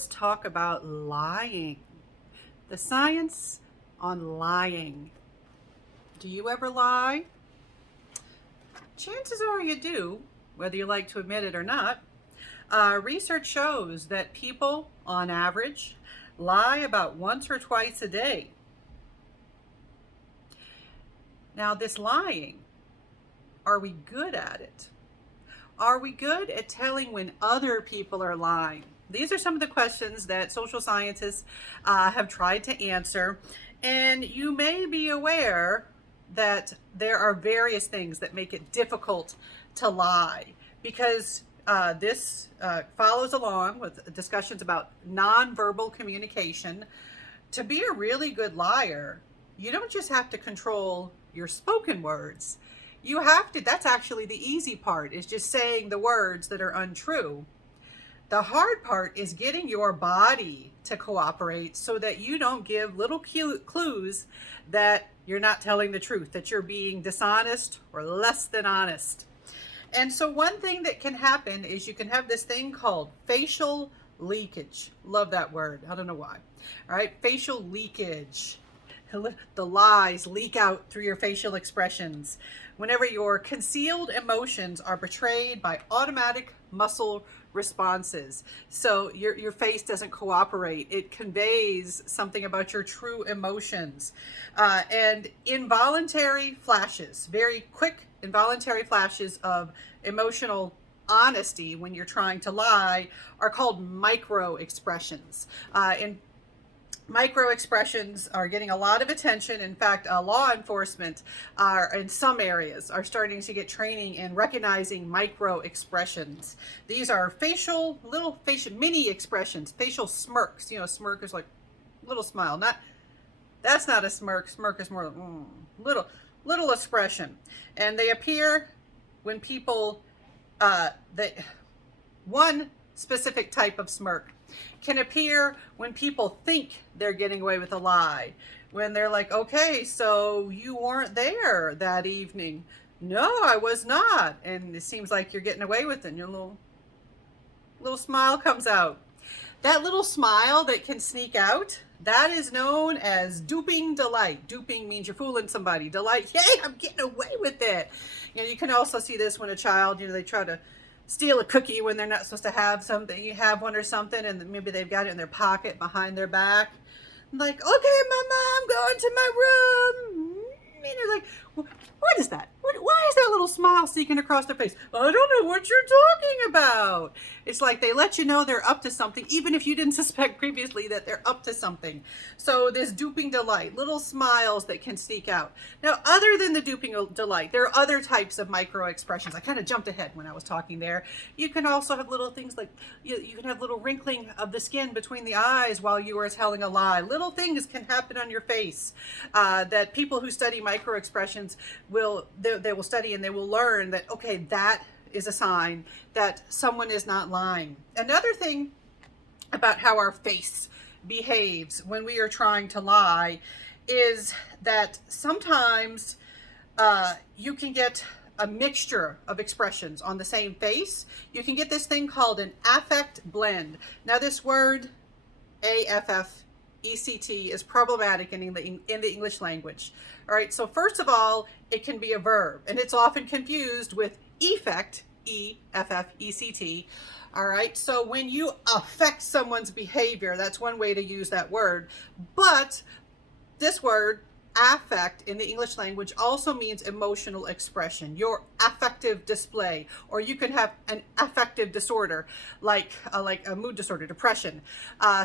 let's talk about lying. The science on lying. Do you ever lie? Chances are you do, whether you like to admit it or not. Research shows that people, on average, lie about once or twice a day. Now, this lying, are we good at it? Are we good at telling when other people are lying? These are some of the questions that social scientists have tried to answer. And you may be aware that there are various things that make it difficult to lie because this follows along with discussions about nonverbal communication. To be a really good liar, you don't just have to control your spoken words. You have to, that's actually the easy part, is just saying the words that are untrue. The hard part is getting your body to cooperate so that you don't give little clues that you're not telling the truth, that you're being dishonest or less than honest. And so one thing that can happen is you can have this thing called facial leakage. Love that word. I don't know why. All right, facial leakage. The lies leak out through your facial expressions. Whenever your concealed emotions are betrayed by automatic muscle responses. So your face doesn't cooperate. It conveys something about your true emotions. And involuntary flashes, very quick involuntary flashes of emotional honesty when you're trying to lie are called micro expressions. Micro expressions are getting a lot of attention. In fact, law enforcement are in some areas are starting to get training in recognizing micro expressions. These are little facial mini expressions, facial smirks. You know, smirk is like little smile. That's not a smirk. Smirk is more little expression, and they appear when people one specific type of smirk can appear when people think they're getting away with a lie. When they're like, okay, so you weren't there that evening. No, I was not. And it seems like you're getting away with it. And your little smile comes out. That little smile that can sneak out, that is known as duping delight. Duping means you're fooling somebody. Delight, yay, I'm getting away with it. You know, you can also see this when a child, they try to steal a cookie when they're not supposed to have something. You have one or something, and maybe they've got it in their pocket behind their back. Like, okay, mama, I'm going to my room. And you're like, what is that? Why is that little smile sneaking across their face? I don't know what you're talking about. It's like they let you know they're up to something, even if you didn't suspect previously that they're up to something. So this duping delight, little smiles that can sneak out. Now, other than the duping delight, there are other types of micro expressions. I kind of jumped ahead when I was talking there. You can also have little things like, you can have little wrinkling of the skin between the eyes while you are telling a lie. Little things can happen on your face that people who study micro expressions they will study, and they will learn that, okay, that is a sign that someone is not lying. Another thing about how our face behaves when we are trying to lie is that sometimes you can get a mixture of expressions on the same face. You can get this thing called an affect blend. Now, this word AFFECT is problematic in the English language. All right, so first of all, it can be a verb, and it's often confused with effect, EFFECT. All right, so when you affect someone's behavior, that's one way to use that word. But this word, affect, in the English language also means emotional expression, your affective display, or you can have an affective disorder like a mood disorder, depression.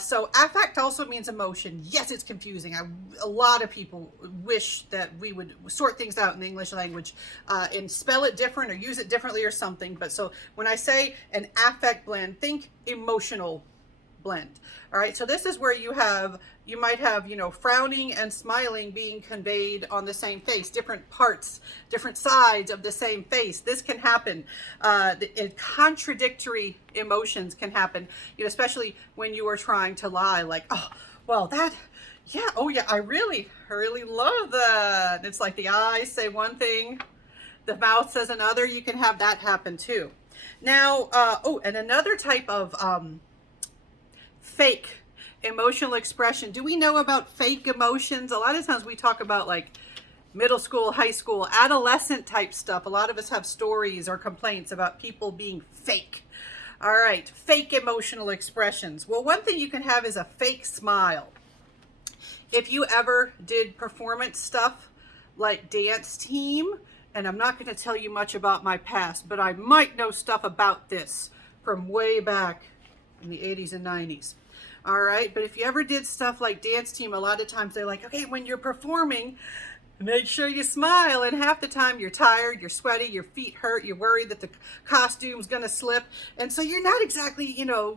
So affect also means emotion. Yes, it's confusing. A lot of people wish that we would sort things out in the English language and spell it different or use it differently or something. But so when I say an affect blend, think emotional blend. All right, so this is where you might have, frowning and smiling being conveyed on the same face, different parts, different sides of the same face. This can happen. Contradictory emotions can happen, especially when you are trying to lie, like, oh, well, I really love that. It's like the eyes say one thing, the mouth says another. You can have that happen too. Now, and another type of fake emotional expression. Do we know about fake emotions? A lot of times we talk about like middle school, high school, adolescent type stuff. A lot of us have stories or complaints about people being fake. All right, fake emotional expressions. Well, one thing you can have is a fake smile. If you ever did performance stuff like dance team, and I'm not going to tell you much about my past, but I might know stuff about this from way back in the 80s and 90s. All right, but if you ever did stuff like dance team, a lot of times they're like, okay, when you're performing, make sure you smile, and half the time you're tired, you're sweaty, your feet hurt, you're worried that the costume's gonna slip, and so you're not exactly, you know,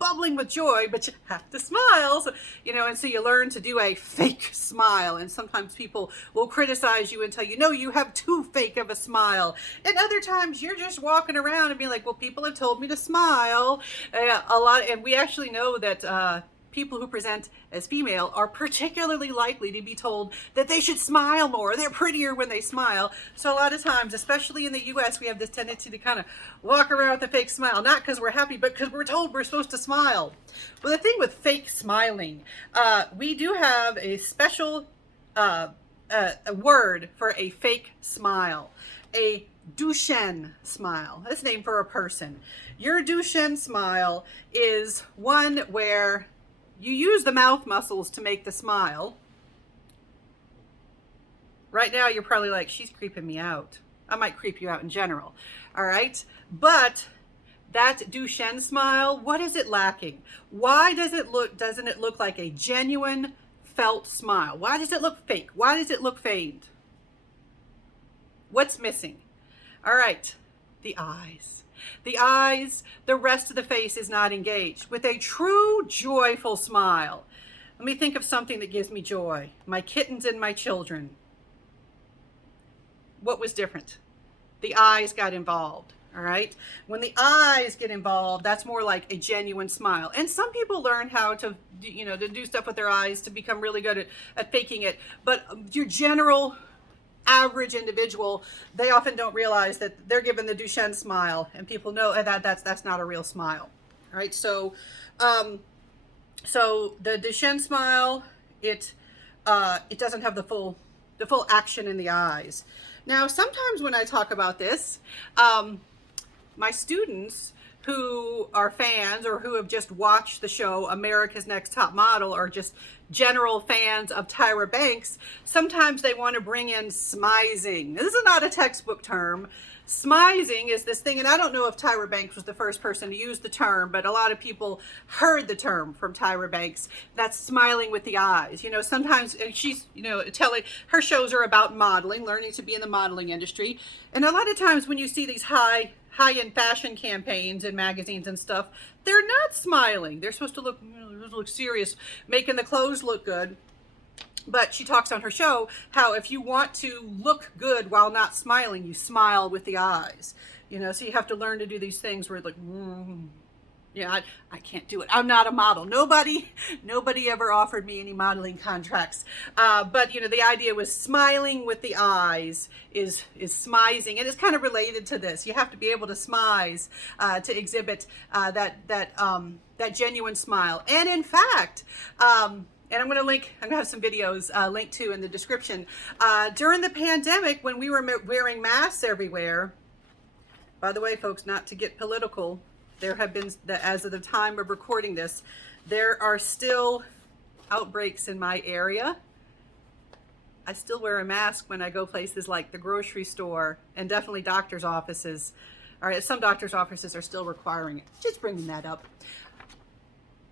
bubbling with joy, but you have to smile, so, you know, and so you learn to do a fake smile, and sometimes people will criticize you and tell you, no, you have too fake of a smile, and other times you're just walking around and being like, well, people have told me to smile, a lot, and we actually know that people who present as female are particularly likely to be told that they should smile more. They're prettier when they smile. So a lot of times, especially in the US, we have this tendency to kind of walk around with a fake smile, not because we're happy, but because we're told we're supposed to smile. Well, the thing with fake smiling, we do have a special a word for a fake smile, a Duchenne smile. That's named for a person. Your Duchenne smile is one where you use the mouth muscles to make the smile. Right now, you're probably like, she's creeping me out. I might creep you out in general. All right. But that Duchenne smile, what is it lacking? Why doesn't it look like a genuine felt smile? Why does it look fake? Why does it look feigned? What's missing? All right. The eyes. The eyes, the rest of the face is not engaged. With a true joyful smile, let me think of something that gives me joy. My kittens and my children. What was different? The eyes got involved, all right? When the eyes get involved, that's more like a genuine smile. And some people learn how to, you know, to do stuff with their eyes to become really good at faking it. But your general average individual, they often don't realize that they're given the Duchenne smile, and people know that that's not a real smile. All right, so so the Duchenne smile, it doesn't have the full action in the eyes. Now, sometimes when I talk about this, my students who are fans or who have just watched the show America's Next Top Model or just general fans of Tyra Banks, sometimes they want to bring in smizing. This is not a textbook term. Smizing is this thing, and I don't know if Tyra Banks was the first person to use the term, but a lot of people heard the term from Tyra Banks. That's smiling with the eyes. You know, sometimes she's, you know, telling her shows are about modeling, learning to be in the modeling industry. And a lot of times when you see these high-end fashion campaigns in magazines and stuff, they're not smiling. They're supposed to look, you know, look serious, making the clothes look good. But she talks on her show how if you want to look good while not smiling, you smile with the eyes. You know, so you have to learn to do these things where like, yeah, I can't do it. I'm not a model. Nobody ever offered me any modeling contracts. But you know, the idea was smiling with the eyes is smizing, and it's kind of related to this. You have to be able to smize to exhibit that genuine smile. And in fact, and I'm going to have some videos linked to in the description. During the pandemic, when we were wearing masks everywhere, by the way, folks, not to get political, there have been, as of the time of recording this, there are still outbreaks in my area. I still wear a mask when I go places like the grocery store and definitely doctor's offices. All right, some doctor's offices are still requiring it. Just bringing that up.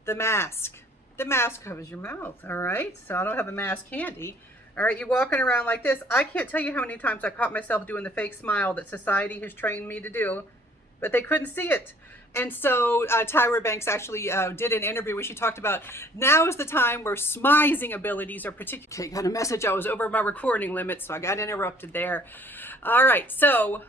The mask. The mask covers your mouth, all right? So I don't have a mask handy. All right, you're walking around like this. I can't tell you how many times I caught myself doing the fake smile that society has trained me to do, but they couldn't see it. And so Tyra Banks actually did an interview where she talked about now is the time where smizing abilities are particularly. Got a message I was over my recording limit, so I got interrupted there. All right, so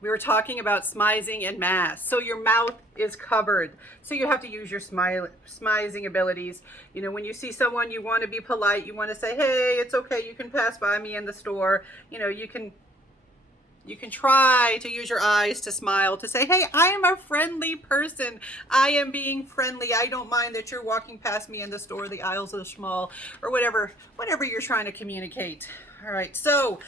we were talking about smizing and masks. So your mouth is covered, so you have to use your smizing abilities. You know, when you see someone, you want to be polite. You want to say, "Hey, it's okay. You can pass by me in the store." You know, you can You can try to use your eyes to smile, to say, hey, I am a friendly person. I am being friendly. I don't mind that you're walking past me in the store, the aisles are small, or whatever you're trying to communicate. All right, so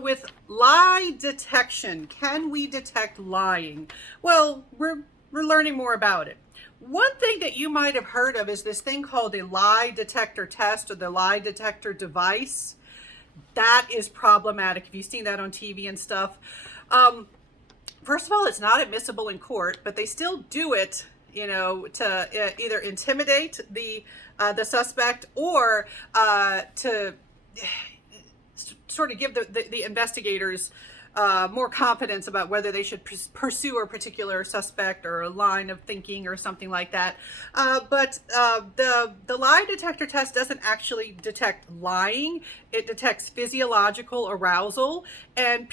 with lie detection, can we detect lying? Well, we're learning more about it. One thing that you might have heard of is this thing called a lie detector test, or the lie detector device. That is problematic. If you've seen that on TV and stuff. First of all, it's not admissible in court, but they still do it, you know, to either intimidate the suspect, or to sort of give the investigators more confidence about whether they should pursue a particular suspect or a line of thinking or something like that. But the lie detector test doesn't actually detect lying. It detects physiological arousal, and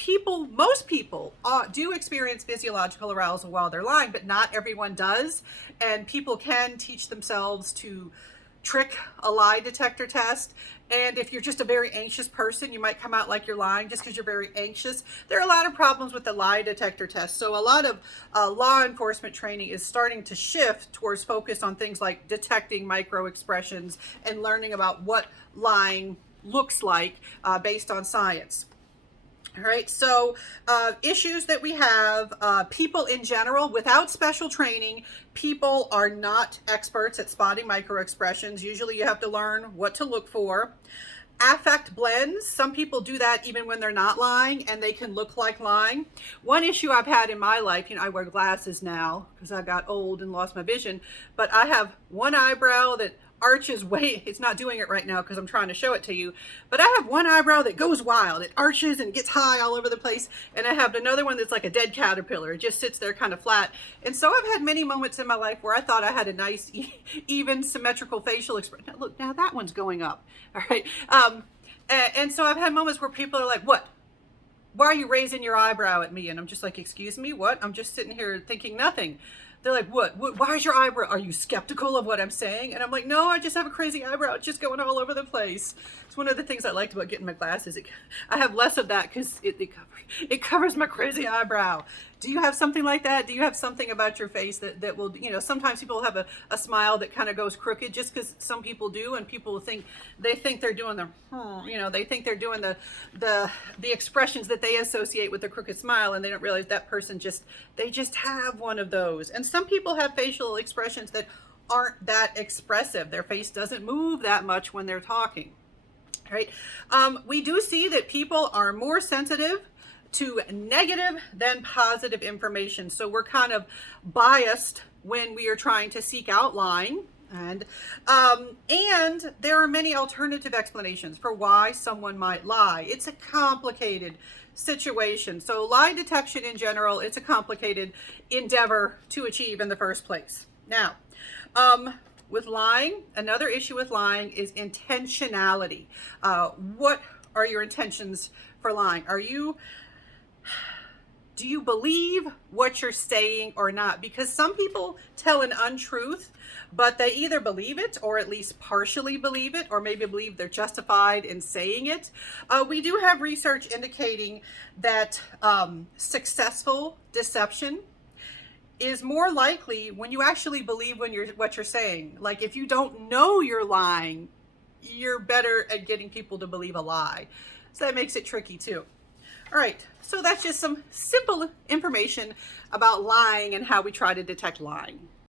most people do experience physiological arousal while they're lying, but not everyone does. And people can teach themselves to trick a lie detector test. And if you're just a very anxious person, you might come out like you're lying just because you're very anxious. There are a lot of problems with the lie detector test. So a lot of law enforcement training is starting to shift towards focus on things like detecting micro expressions and learning about what lying looks like based on science. All right, so issues that we have, people in general, without special training, people are not experts at spotting microexpressions. Usually you have to learn what to look for. Affect blends, some people do that even when they're not lying, and they can look like lying. One issue I've had in my life, you know, I wear glasses now because I got old and lost my vision, but I have one eyebrow that arches way, it's not doing it right now because I'm trying to show it to you, but I have one eyebrow that goes wild. It arches and gets high all over the place, and I have another one that's like a dead caterpillar. It just sits there kind of flat. And so I've had many moments in my life where I thought I had a nice even symmetrical facial expression. Now, look, now that one's going up. All right, and so I've had moments where people are like, what, why are you raising your eyebrow at me? And I'm just like, excuse me, what? I'm just sitting here thinking nothing. They're like, what? Why is your eyebrow? Are you skeptical of what I'm saying? And I'm like, no, I just have a crazy eyebrow. It's just going all over the place. It's one of the things I liked about getting my glasses. I have less of that because it covers my crazy eyebrow. Do you have something like that? Do you have something about your face that will, you know, sometimes people have a smile that kind of goes crooked just because some people do, and people think they're doing the, you know, they think they're doing the expressions that they associate with the crooked smile, and they don't realize that person they just have one of those. And some people have facial expressions that aren't that expressive. Their face doesn't move that much when they're talking. Right? We do see that people are more sensitive to negative than positive information. So we're kind of biased when we are trying to seek out lying. And there are many alternative explanations for why someone might lie. It's a complicated situation. So lie detection in general, it's a complicated endeavor to achieve in the first place. Now, with lying, another issue with lying is intentionality. What are your intentions for lying? Do you believe what you're saying or not? Because some people tell an untruth, but they either believe it or at least partially believe it, or maybe believe they're justified in saying it. We do have research indicating that successful deception is more likely when you actually believe what you're saying. Like if you don't know you're lying, you're better at getting people to believe a lie. So that makes it tricky too. All right, so that's just some simple information about lying and how we try to detect lying.